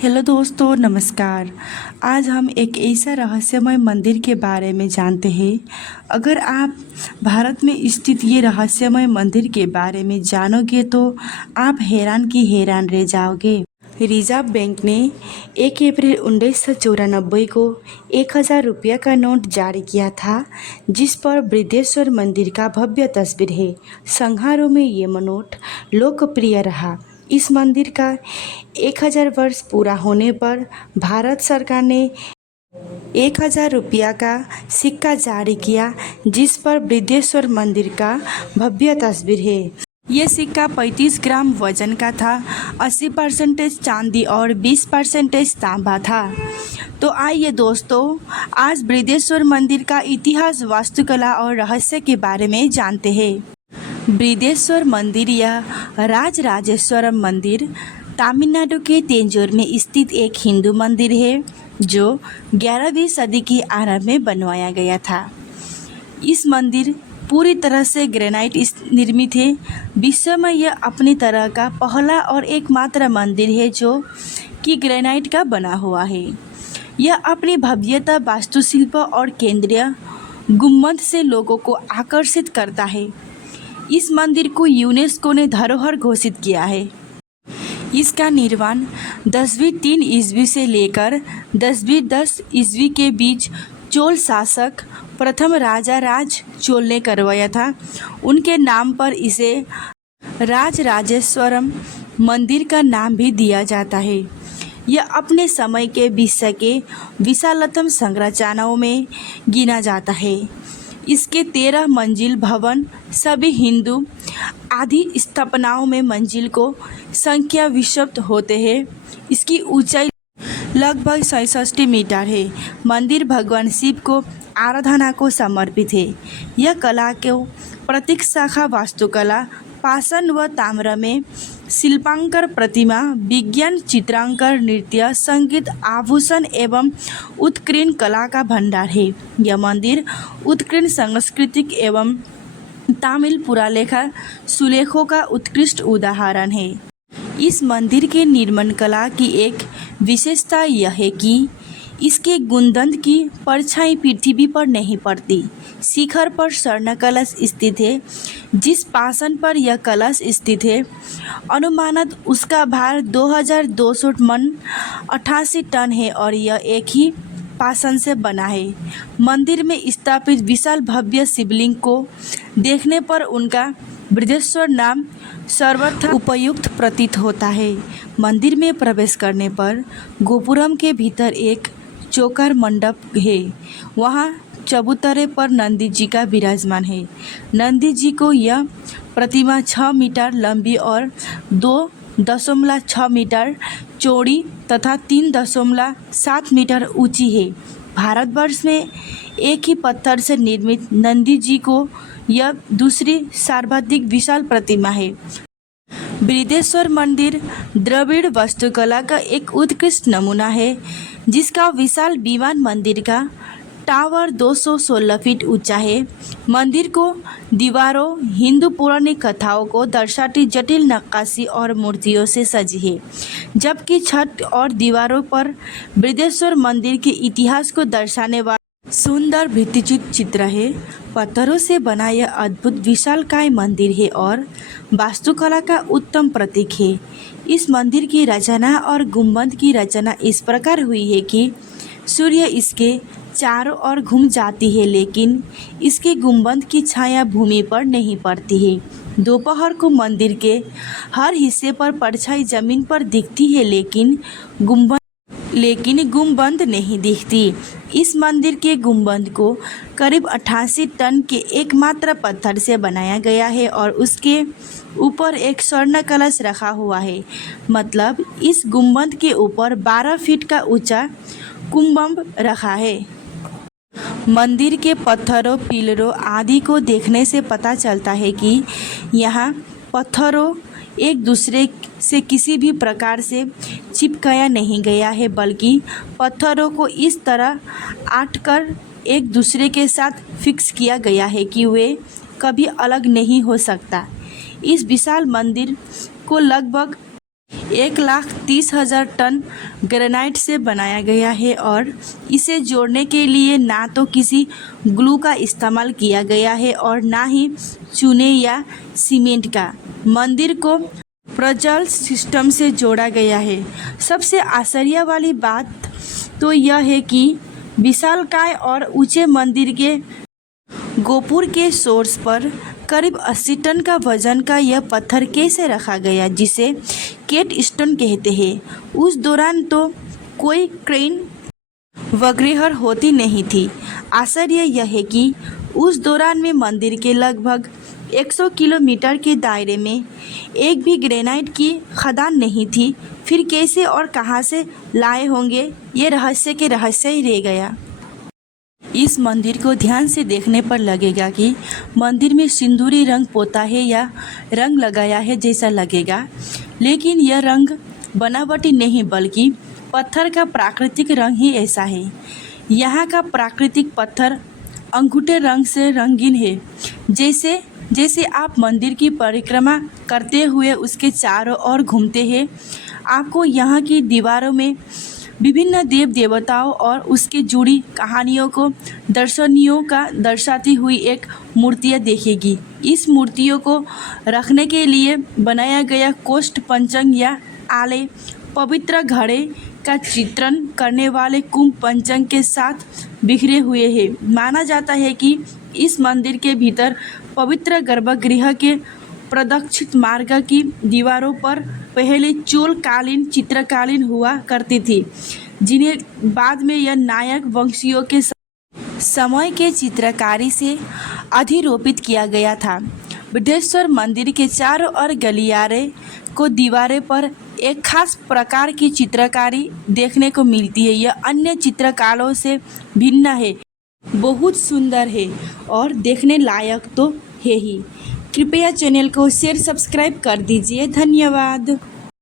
Hello दोस्तों, नमस्कार। आज हम एक ऐसा रहस्यमय मंदिर के बारे में जानते हैं। अगर आप भारत में स्थित ये रहस्यमय मंदिर के बारे में जानोगे तो आप हैरान की हैरान रह जाओगे। रिजर्व बैंक ने 1 अप्रैल 1994 को 1000 रुपये का नोट जारी किया था, जिस पर बृहदेश्वर मंदिर का भव्य तस्वीर है। समारोह में ये नोट लोकप्रिय रहा। इस मंदिर का 1000 वर्ष पूरा होने पर भारत सरकार ने 1000 रुपया का सिक्का जारी किया, जिस पर बृहदेश्वर मंदिर का भव्य तस्वीर है। ये सिक्का 35 ग्राम वजन का था, 80% चांदी और 20% तांबा था। तो आइए दोस्तों, आज बृहदेश्वर मंदिर का इतिहास, वास्तुकला और रहस्य के बारे में जानते हैं। बृहदेश्वर मंदिर या राजराजेश्वरम मंदिर तमिलनाडु के तेंजोर में स्थित एक हिंदू मंदिर है, जो 11वीं सदी के आरंभ में बनवाया गया था। इस मंदिर पूरी तरह से ग्रेनाइट निर्मित है। विश्व में यह अपनी तरह का पहला और एकमात्र मंदिर है जो कि ग्रेनाइट का बना हुआ है। यह अपनी भव्यता, वास्तुशिल्प और केंद्रीय गुंबद से लोगों को आकर्षित करता है। इस मंदिर को यूनेस्को ने धरोहर घोषित किया है। इसका निर्माण 10वीं 3 ईस्वी से लेकर 10वीं 10 ईस्वी के बीच चोल शासक प्रथम राजा राज चोल ने करवाया था। उनके नाम पर इसे राजराजेश्वरम मंदिर का नाम भी दिया जाता है। यह अपने समय के विश्व के विशालतम संरचनाओं में गिना जाता है। इसके 13 मंजिल भवन सभी हिंदू आदि स्थापनाओं में मंजिल को संख्या विषुप्त होते हैं। इसकी ऊंचाई लगभग 66 मीटर है। मंदिर भगवान शिव को आराधना को समर्पित है। यह कला के प्रतीक शाखा वास्तुकला, पाषाण व ताम्र में शिल्पांकर, प्रतिमा, विज्ञान, चित्रांकन, नृत्य, संगीत, आभूषण एवं उत्कीर्ण कला का भंडार है। यह मंदिर उत्कीर्ण सांस्कृतिक एवं तमिल पुरालेखा सुलेखों का उत्कृष्ट उदाहरण है। इस मंदिर के निर्माण कला की एक विशेषता यह है कि इसके गुंबद की परछाई पृथ्वी पर नहीं पड़ती। शिखर पर स्वर्ण कलश स्थित है। जिस पाषाण पर यह कलश स्थित है, अनुमानत उसका भार 2200 मन 88 टन है और यह एक ही पाषाण से बना है। मंदिर में स्थापित विशाल भव्य शिवलिंग को देखने पर उनका बृहदेश्वर नाम सर्वथा उपयुक्त प्रतीत होता है। मंदिर में प्रवेश करने पर गोपुरम के भीतर एक चौकार मंडप है। वहाँ चबूतरे पर नंदी जी का विराजमान है। नंदी जी को यह प्रतिमा 6 मीटर लंबी और 2.6 मीटर चौड़ी तथा 3.7 मीटर ऊंची है। भारतवर्ष में एक ही पत्थर से निर्मित नंदी जी को यह दूसरी सर्वाधिक विशाल प्रतिमा है। बृहदेश्वर मंदिर द्रविड़ वास्तुकला का एक उत्कृष्ट नमूना है, जिसका विशाल विमान मंदिर का टावर 216 फीट ऊंचा है। मंदिर को दीवारों हिंदू पौराणिक कथाओं को दर्शाती जटिल नक्काशी और मूर्तियों से सजी है, जबकि छत और दीवारों पर बृहदेश्वर मंदिर के इतिहास को दर्शाने वाला सुंदर भित्तिचित्र चित्र है। पत्थरों से बना यह अद्भुत विशालकाय मंदिर है और वास्तुकला का उत्तम प्रतीक है। इस मंदिर की रचना और गुंबद की रचना इस प्रकार हुई है कि सूर्य इसके चारों ओर घूम जाती है, लेकिन इसके गुंबद की छाया भूमि पर नहीं पड़ती है। दोपहर को मंदिर के हर हिस्से पर परछाई जमीन पर दिखती है, लेकिन गुंबद नहीं दिखती। इस मंदिर के गुंबद को करीब 88 टन के एकमात्र पत्थर से बनाया गया है और उसके ऊपर एक स्वर्ण कलश रखा हुआ है। मतलब इस गुंबद के ऊपर 12 फीट का ऊंचा कुंभम रखा है। मंदिर के पत्थरों, पिलरों आदि को देखने से पता चलता है कि यहाँ पत्थरों एक दूसरे से किसी भी प्रकार से चिपकाया नहीं गया है, बल्कि पत्थरों को इस तरह आटकर एक दूसरे के साथ फिक्स किया गया है कि वे कभी अलग नहीं हो सकता। इस विशाल मंदिर को लगभग 1,30,000 टन ग्रेनाइट से बनाया गया है और इसे जोड़ने के लिए ना तो किसी ग्लू का इस्तेमाल किया गया है और ना ही चूने या सीमेंट का। मंदिर को प्रज्वल सिस्टम से जोड़ा गया है। सबसे आश्चर्य वाली बात तो यह है कि विशालकाय और ऊंचे मंदिर के गोपुर के सोर्स पर करीब 80 टन का वजन का यह पत्थर कैसे रखा गया, जिसे केट स्टोन कहते हैं। उस दौरान तो कोई क्रेन वगैरह होती नहीं थी। आश्चर्य यह है कि उस दौरान में मंदिर के लगभग 100 किलोमीटर के दायरे में एक भी ग्रेनाइट की खदान नहीं थी। फिर कैसे और कहां से लाए होंगे, ये रहस्य के रहस्य ही रह गया। इस मंदिर को ध्यान से देखने पर लगेगा कि मंदिर में सिंदूरी रंग पोता है या रंग लगाया है जैसा लगेगा, लेकिन यह रंग बनावटी नहीं बल्कि पत्थर का प्राकृतिक रंग ही ऐसा है। यहाँ का प्राकृतिक पत्थर अंगूठे रंग से रंगीन है। जैसे जैसे आप मंदिर की परिक्रमा करते हुए उसके चारों ओर घूमते हैं, आपको यहाँ की दीवारों में विभिन्न देव देवताओं और उसके जुड़ी कहानियों को दर्शनियों का दर्शाती हुई एक मूर्तियाँ देखेगी। इस मूर्तियों को रखने के लिए बनाया गया कोष्ठ पंचंग या आले पवित्र घड़े का चित्रण करने वाले कुंभ पंचंग के साथ बिखरे हुए हैं। माना जाता है कि इस मंदिर के भीतर पवित्र गर्भगृह के प्रदक्षिण मार्ग की दीवारों पर पहले चोल कालीन चित्रकालीन हुआ करती थी, जिन्हें बाद में यह नायक वंशियों के समय के चित्रकारी से अधिरोपित किया गया था। बिद्धेश्वर मंदिर के चारों ओर गलियारे को दीवारें पर एक खास प्रकार की चित्रकारी देखने को मिलती है। यह अन्य चित्रकारों से भिन्न है, बहुत सुंदर है और देखने लायक तो है ही। कृपया चैनल को शेयर सब्सक्राइब कर दीजिए। धन्यवाद।